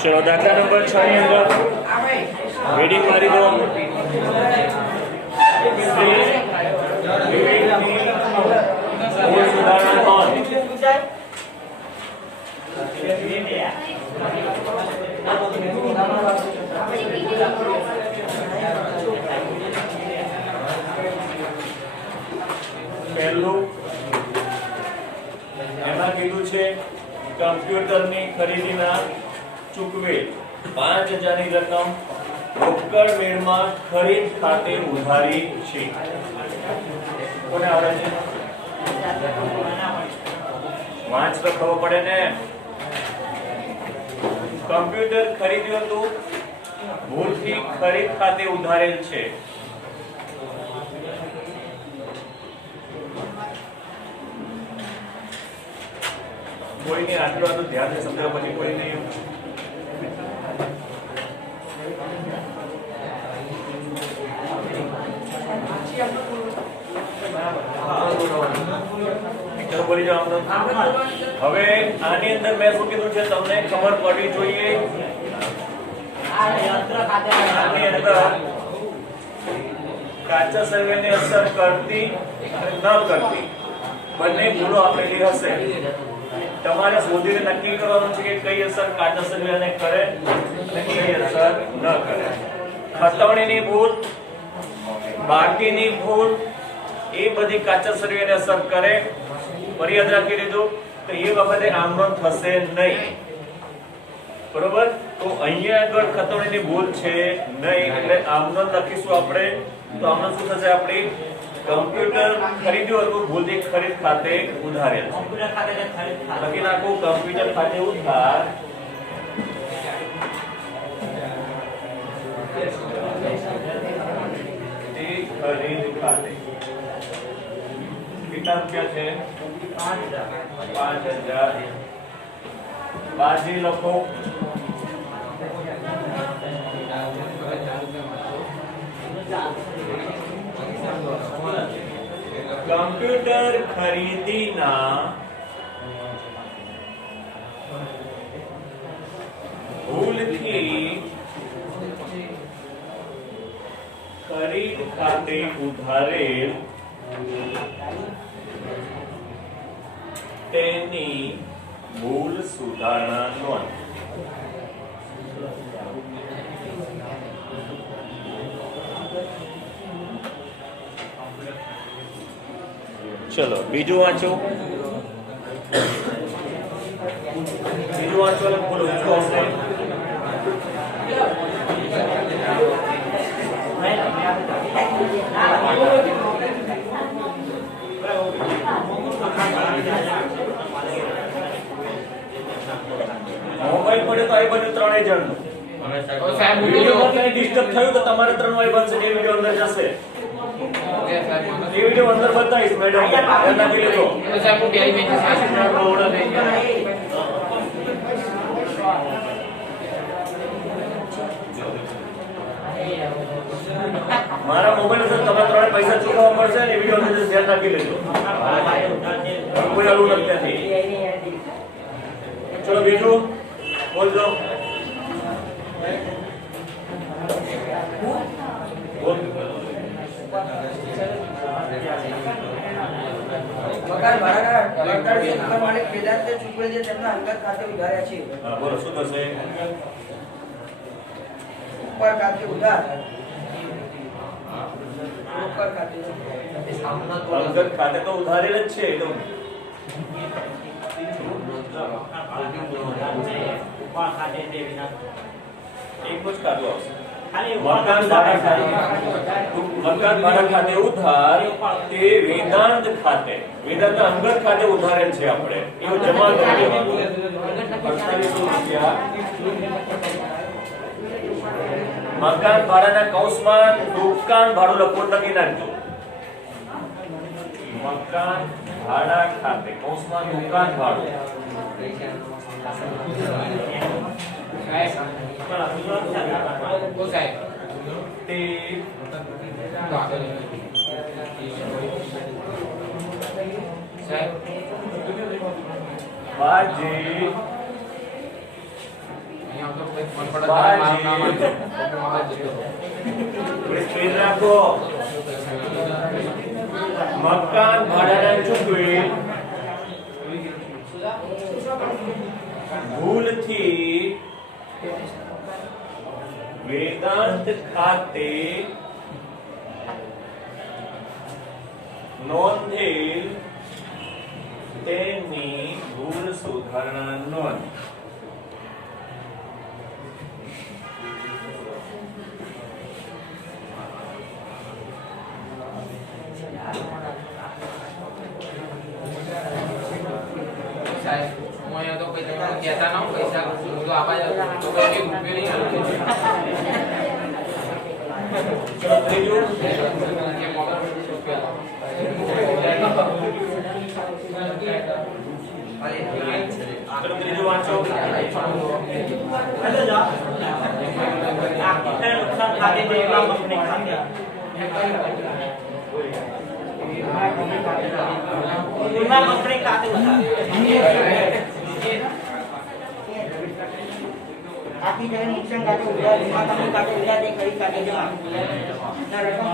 चलो दाखला नंबर 6 ની અંદર હેડિંગ મારી દો સુધારણા કોણ પહેલું એમાં કીધું છે કમ્પ્યુટરની ખરીદીના ચૂકવેલ 5000 ની રકમ રોકડ મેળમાં ખરીદ ખાતે ઉધારી છે. કોને આવડે છે? વાંચ તો ખબર પડે ને. કમ્પ્યુટર ખરીદ્યું હતું, ભૂલથી ખરીદ ખાતે ઉધારેલ છે. કોઈને આટલું આટલું ધ્યાન સમજાવ પછી કોઈ નહીં. બોલી જાઓ. હવે આની અંદર મેં શું કીધું છે તમને ખબર પડવી જોઈએ. આની અંદર કાચા સર્વેને અસર કરતી અને ન કરતી બંને ભૂલો આપેલી હશે. તમારે શોધીને નક્કી કરવાનું છે કે કઈ અસર કાચા સર્વેને કરે અને કઈ અસર ન કરે. ખતવણીની ભૂલ, બાકીની ભૂલ એ બધી કાચા સર્વેને અસર કરે. ફરી યાદ રાખી લીધું તો એ વખતે આમનો થશે નહીં. બરોબર? તો અહીંયા આગળ ખતવણીની ભૂલ છે નહીં એટલે આમનો લખીશું આપણે. તો આમનો શું થશે? આપણી કમ્પ્યુટર ખરીદ્યું હતું, ભૂલથી ખરીદ ખાતે ઉધારેલ છે. લખી નાખું કમ્પ્યુટર ખાતે ઉધાર ખરીદ ખાતે. કેટલા રૂપિયા છે? 5000. બાજી લખો. કમ્પ્યુટર ખરીદીના ભૂલથી ખરીદ ખાતે ઉધારેલ તેની ભૂલ સુધારણા નોંધ. ચલો બીજું વાંચો. બીજું વાંચો એટલે બોલો શું હશે? મોબાઈલ પડે તો આઈ બન્યું 3 જણનું. સાહેબ વિડિયો ડિસ્ટર્બ થયું તો તમારે 3 વાય બનશે. એ વિડિયો અંદર જશે. ये वीडियो अंदर बताइए मैडम करना के लिए तो ऐसे आपको क्या इमेज से ऑर्डर देंगे. મારા મોબાઈલ પર તમારે 3 પૈસા ચૂકવવા પડશે ને. વિડિયો અંદર ધ્યાન રાખી લેજો. કોઈ આવું નથી. ચલો બીજું બોલજો. બોલ. મકાન ભાડાના સત્તા માલિક વેદાંતે ચૂકવેલ છે તેમના અંગત ખાતે ઉધાર્યા છે. હા બોલો શું થશે? ઉપર ખાતે ઉધાર ઉપર ખાતે અંગત ખાતે તો ઉધારેલ જ છે. તો ઉપર ખાતે તે વિના એક જ કાઢો આવશે. મકાન ભાડા ખાતે ઉધાર તે વેદાંત ખાતે, વેદાંત અંગત ખાતે ઉધારેલ છે. આપણે એવું જમા કરી દેવાનું. 4800 રૂપિયા મકાન ભાડાના કૌંસમાં દુકાન ભાડું લખી નાખજો. મકાન ભાડા ખાતે કૌંસમાં દુકાન ભાડું તે બાજી સ્પીડ રાખો. મકાન ભાડાના ચૂકવી ભૂલથી વેદાંત ખાતે નોંધેલ તેની ભૂલ સુધારણા નોંધ. ત્રીજું વાંચો. આખી જગ્યાએ નુકસાન કાઢે ઉધાર વીમા કંપની કાઢે ઉધાર તે ખરી કાઢે જમા ના રકમ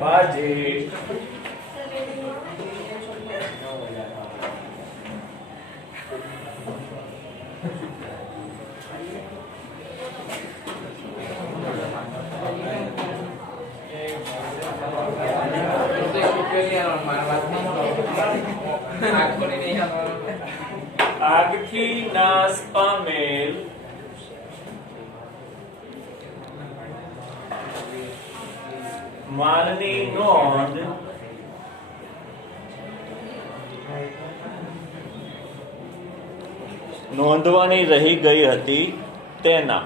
બાજી આગથી નાશ પામેલ માલની નોંધ નોંધવાની રહી ગઈ હતી તેના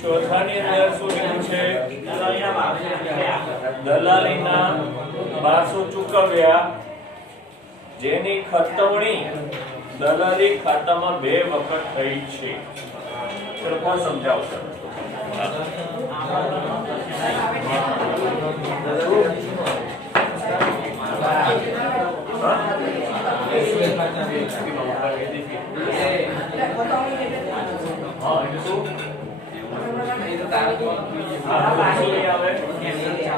ચોથાની અંદર શું કીધું છે? દલાલીના 1200 ચૂકવ્યા જેની ખતવણી દલાલી ખાતામાં 2 વખત થઈ છે. ચલો કોણ સમજાવશે?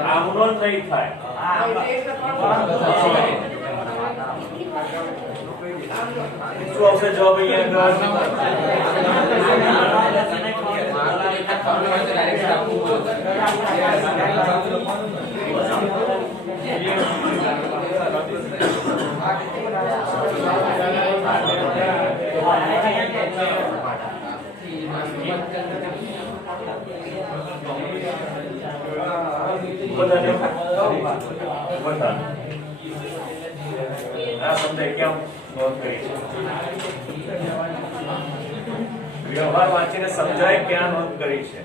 આમનો નહીં થાય. શું આવશે જવાબ આ સમજાય કેમ નોંધ કરી છે? વ્યવહાર વાંચીને સમજાય ક્યાં નોંધ કરી છે?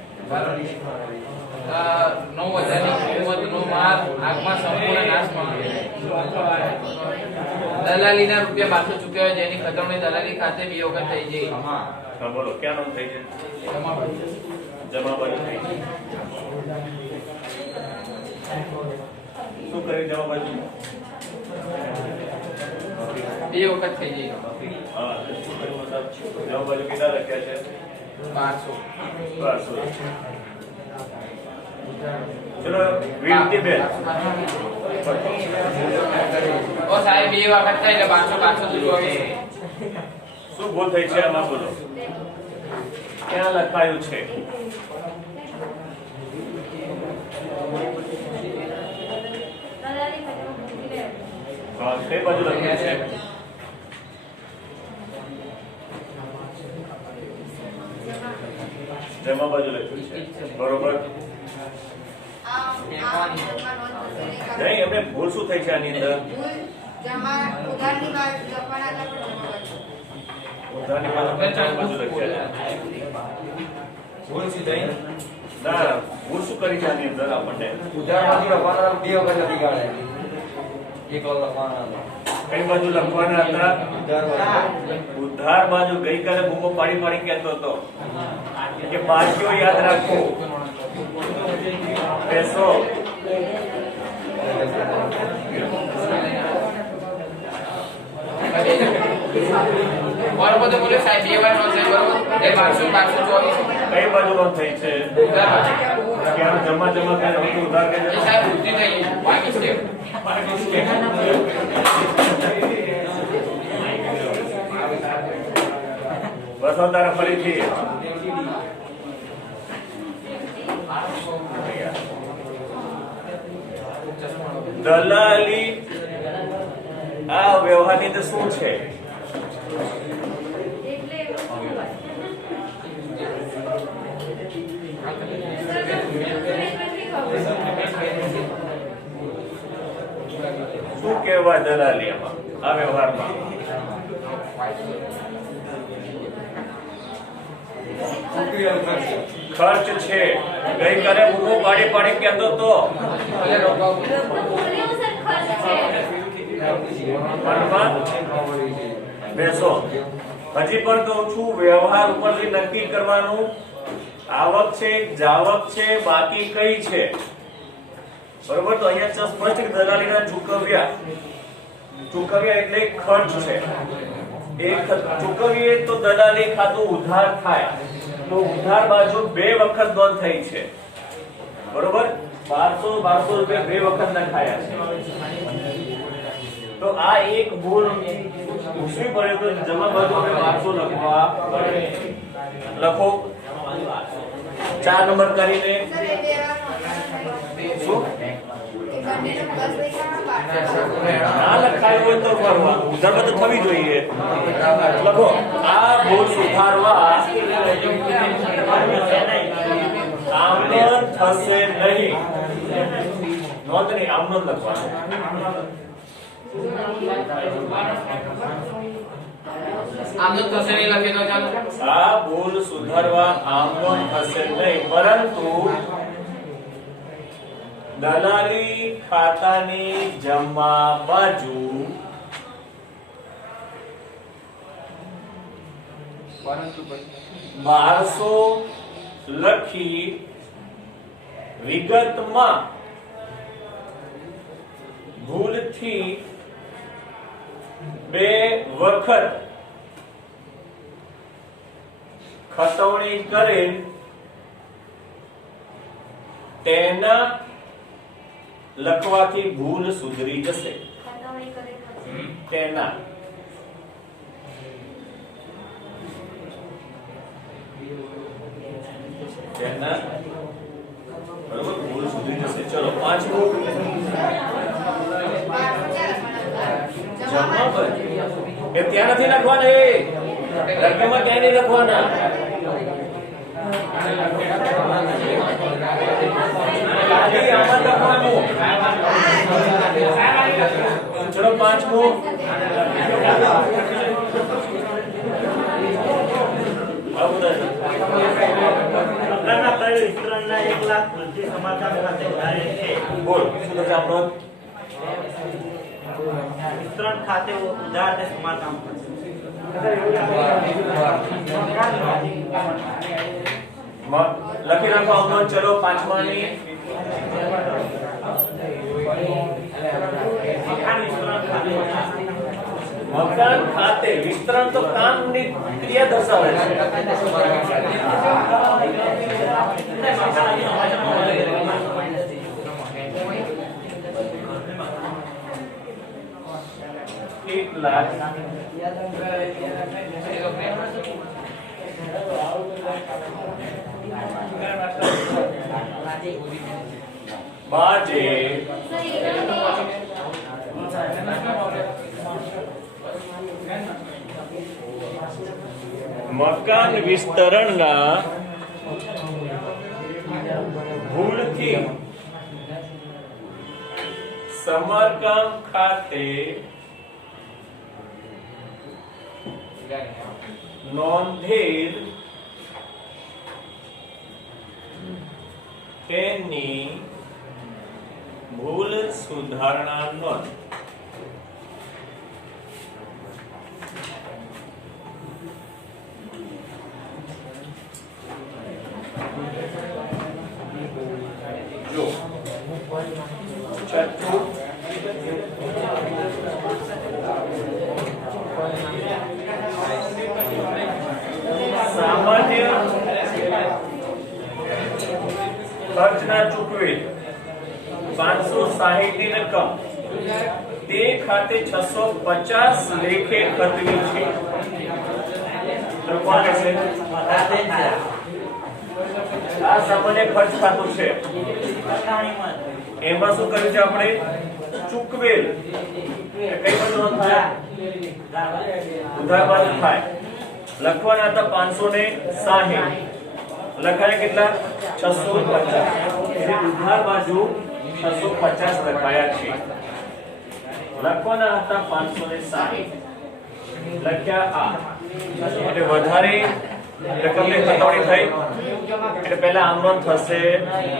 9,000ની કિંમતનો માલ આગમાં સંપૂર્ણ નાશ પામ્યો. દલાલીના રૂપિયા 1200 ચૂકવ્યા જેની ખતરણી દલાલી ખાતે 2 વખત થઈ ગઈ. હા, બોલો ક્યાં નોંધ થઈ છે? જમા બાજુ થઈ છે. શું કરી જમા બાજુ? 2 વખત થઈ ગઈ. હા, શું કર્યું મતલબ? જમા બાજુ કેટલા લખ્યા છે? 1200. ચલો વિનંતી બેન. ઓ સાહેબ 2 વખત થઈ એટલે 1200 ચૂકવ્યા. શું ભૂલ થઈ છે આમાં બોલો? ક્યાં લખાયું છે? હા, કઈ બાજુ લખ્યું છે? જમા બાજુ લખ્યું છે. બરોબર. નહીં, એમને ભૂલ શું થઈ છે આની અંદર? ઉધારની બાજુ લખ્યા છે. ભૂલ સી થઈ ના, ભૂલ શું કરી છે આની અંદર આપણને? ઉધારમાંથી લખવાના 2 વખત નથી કાઢે. એક વાર લખવાના હતા. કઈ બાજુ લખવાના હતા? ઉધાર ઉધાર બાજુ. ગઈકાલે બૂમો પાડી પાડી કહેતો હતો કે બાકીઓ યાદ રાખો. બેસો. બરોબર તો બોલે સાહેબ 2 વાર નોંધ થઈ. બરોબર એ 1224. કઈ બાજુ નોંધ થઈ છે? ક્યાં જમા જમા કરે હવે ઉધાર કરે? એ સાહેબ વૃદ્ધિ થઈ ગઈ. By mistake. બસ તારે ફરીથી દલાલી આ વ્યવહારની અંદર શું છે? શું કહેવાય દલાલી આમાં, આ વ્યવહારમાં? ખર્ચ છે. ગઈકાલે બૂમો પાડી પાડી કહેતો તો મનમાં બેસો. હજી પણ કહું છું, વ્યવહાર ઉપરથી નક્કી કરવાનું આવક છે, જાવક છે, બાકી કઈ છે. બરોબર. તો અહીંયા સ્પષ્ટ દલાલીના ચૂકવ્યા એટલે ખર્ચ છે. ચૂકવીએ તો દલાલી ખાતું ઉધાર થાય. તો ઉધાર બાજુ 2 વખત નોંધ થઈ છે. બરોબર. 1200 રૂપિયા 2 વખત નખાયા છે. તો આ એક ભૂલ પૂછવી પડે તો જમા બાજુ આપણે 1200 લખવા પડે. લખો 4 નંબર કરીને. શું ના લખાયું હોય તો કરવા ઉધારમાં તો થવી જોઈએ. લખો આ ભૂલ સુધારવા આમનોંધ થશે નહીં. નોંધ નહીં, આમનોંધ લખવાનું. આમનોંધ થશે નહીં લખીએ તો ચાલો. આ ભૂલ સુધારવા આમનોંધ થશે નહીં, પરંતુ દલાલી ખાતાની જમા બાજુ 1200 લખી વિગતમાં ભૂલથી 2 વખત ખતવણી કરે તેના લખવાથી ભૂલ સુધરી જશે. તેના બરોબર, ભૂલ સુધરી જશે. ચલો 5મું જમા બાજુ. એ ત્યાં નથી લખવાના, એ લખવામાં ત્યાં નહીં લખવાના. ખાલી આમાં લખવાનું. ચલો 5મું આવું બોલ શું થશે આપણો વિસ્તરણ ખાતે ઉધાર અને સમારકામ કરશે. લખી નાખો અમનો ચલો પાંચમાની મકાન ખાતે વિસ્તરણ તો કામની ક્રિયા દર્શાવે છે 1 લાખ બાજે મકાન વિસ્તરણના ભૂલથી સમારકામ ખાતે નોંધેલ તેની ભૂલ સુધારણા નોંધ જો છઠ્ઠું સામાન્ય ખર્ચના ચૂકવેલ 560 ની રકમ તે ખાતે 650 લેખે ખર્ચવી છે. તો કોણ હશે? આ સામાન્ય ખર્ચ ખાતું છે. એમાં શું કર્યું છે આપણે? ચૂકવેલ કઈ બાજુ થાય? ઉધાર બાજુ થાય. લખવાના હતા 560 લખાયા કેટલા? 650. એટલે ઉધાર બાજુ 650 લખાયા છે. લખવાના હતા 560 લખ્યા આ એટલે વધારે રકમની ખતવણી થઈ એટલે પહેલા આમ નોંધ થશે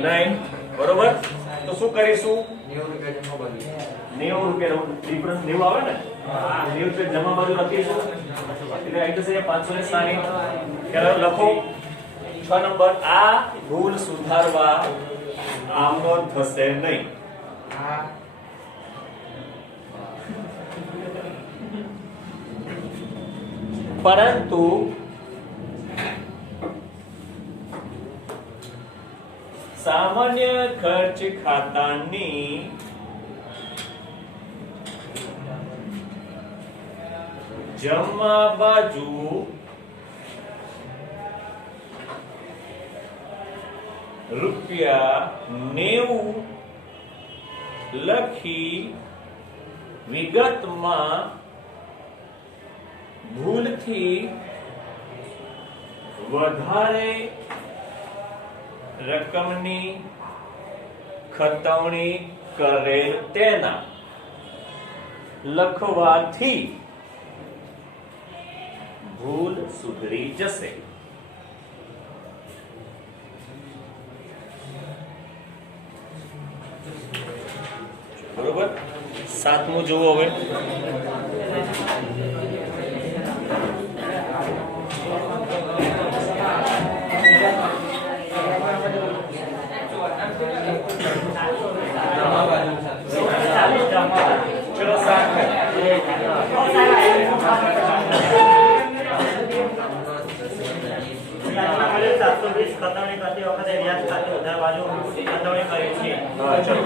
નહીં. બરોબર? તો શું કરીશું? 90 રૂપિયા ડિફરન્સ 90 આવે ને 90 રૂપિયા જમા બાજુ લખીશું એટલે આવી જશે 560. ચાલો લખો 6 નંબર. આ ભૂલ સુધારવા આમ નોંધ થશે નહીં. પરંતુ સામાન્ય ખર્ચ ખાતાની જમા બાજુ ₹90 લખી વિગતમાં ભૂલથી વધારે રકમની ખતવણી કરેલ તેના લખવાથી ભૂલ સુધરી જશે. બરોબર? 7મું જુઓ હવે. ચલો 720 ખતવણી કરતી વખતે વ્યાજ ખાતે ઉધાર બાજુ ખતવણી કરી છે. હા ચલો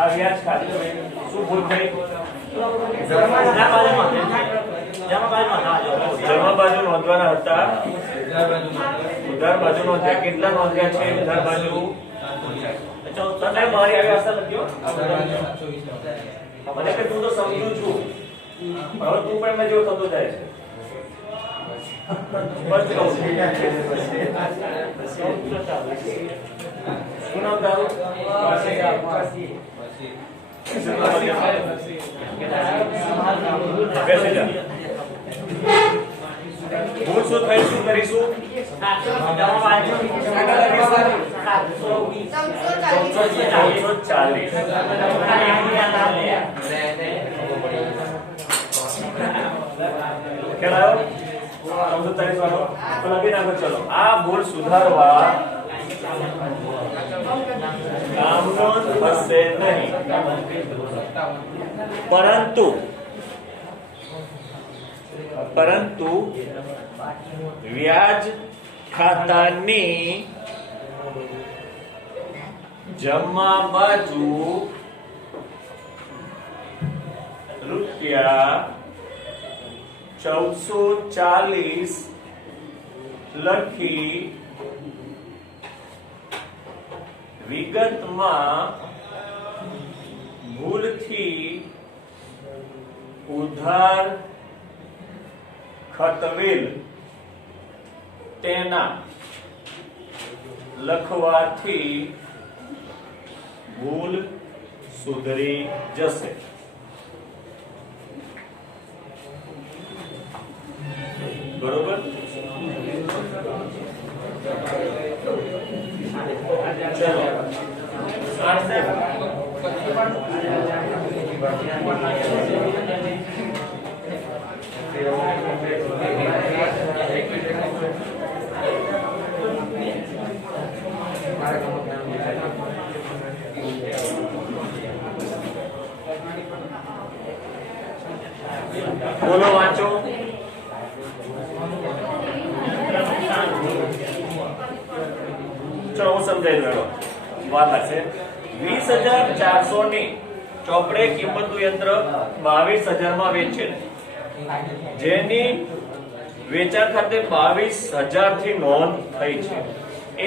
આ વ્યાજ ખાતે શું ભૂલ થઈ? ઉધાર બાજુમાં જમા બાજુ નોંધવાના હતા. ઉધાર બાજુ નોંધ્યા. કેટલા નોંધ્યા છે ઉધાર બાજુ? તને મારી આવી આશા નથી હો. મને કે તું તો સમજુ છું હવે તું પણ મેં જેવો થતો જાય છે. બસ કહું છું. શું નામ તારું? બેસી જા. ભૂલ શું થઈ શું કરીશું? 440 ખેલાયો 440 વાળો તો લખી નાખો. ચલો આ ભૂલ સુધારવા કામનો થશે નહીં, પરંતુ વ્યાજ ખાતાની જમા બાજુ રૂપિયા 1440 લખી વિગતમાં ભૂલથી ઉધાર ખતવેલ તેના લખવાથી ભૂલ સુધરી જશે. બરોબર? બોલો વાંચો. ચલો હું સમજાવી દઉં. વાત લાગશે. 20,400 ની ચોપડે કિંમતનું યંત્ર 22,000 માં વેચે, જેની વેચાણ ખાતે 22,000 થી નોંધ થઈ છે.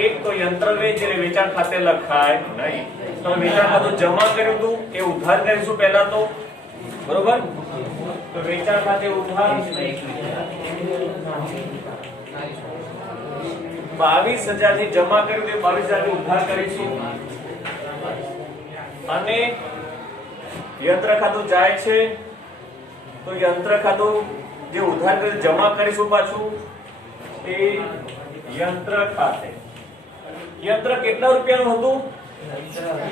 એક તો યંત્ર વેચે વેચાણ ખાતે લખાય નહીં. તો વેચાણ ખાતું જમા કર્યું હતું એ ઉધાર કરીશું પહેલા તો, બરોબર? તો વેચાણ ખાતે ઉધાર 22,000 થી જમા કર્યું તે 22,000 થી ઉધાર કરીશું, અને યંત્ર ખાતું જાય છે તો યંત્ર ખાતું જે ઉધાર કરી જમા કરીશું પાછું તે યંત્ર ખાતે. યંત્ર કેટલા રૂપિયાનું હતું?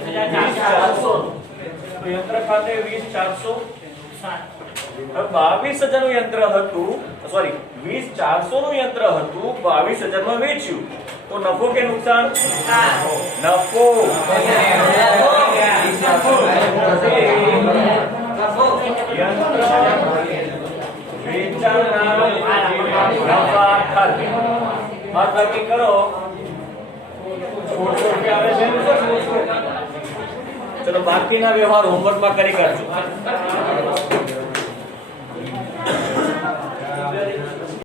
20,400. તો યંત્ર ખાતે 20,400. 22,000 નું યંત્ર હતું, સોરી 20,400 નું યંત્ર હતું, 22,000 માં વેચ્યું તો નફો કે નુકસાન? નફો. યંત્ર વેચાણના નફા ખાતે બાદબાકી કરો 1600 રૂપિયા આવે છે. ચલો બાકીના વ્યવહાર હોમવર્કમાં કરી કાઢજો.